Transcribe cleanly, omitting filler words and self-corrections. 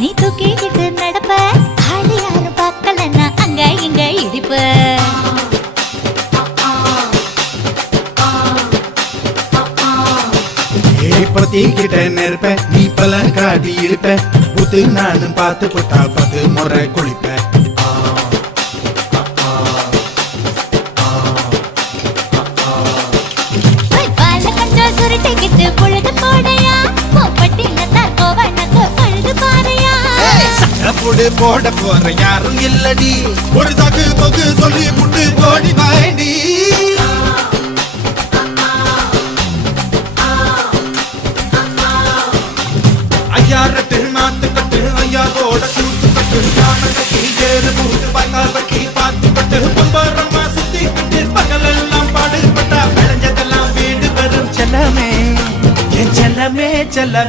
நீ தூக்கிக்கிட்டு நடப்ப ஆளு யாரும் பார்க்கலன்னா அங்க இங்க இடிப்ப பத்திக்கிட்ட நெருப்ப நீ பல காட்டி இருப்ப புத்து நானும் பார்த்து புத்தா 10 முறை குளிப்ப சுருட்டிக்கிட்டு பொழுது போடையா பட்டின தோவனக்கு பொழுது பாறையா சட்டப்போடு போட போற யாரும் இல்லடி ஒரு தகு பகு சொல்லி முட்டு கோடி வாண்டி ஐயாரட்டு நாத்து கட்டு ஐயாவோட கூத்து கட்டு யானகி ஏறு கூத்து பாய்க்கால் பார்த்து கட்டு பொன்பரமா சுத்தி கட்டு பகலெல்லாம் பாடுபட்டா விளைஞ்சதெல்லாம் வீடு வரும் செல்லமே என் செல்லமே செல்ல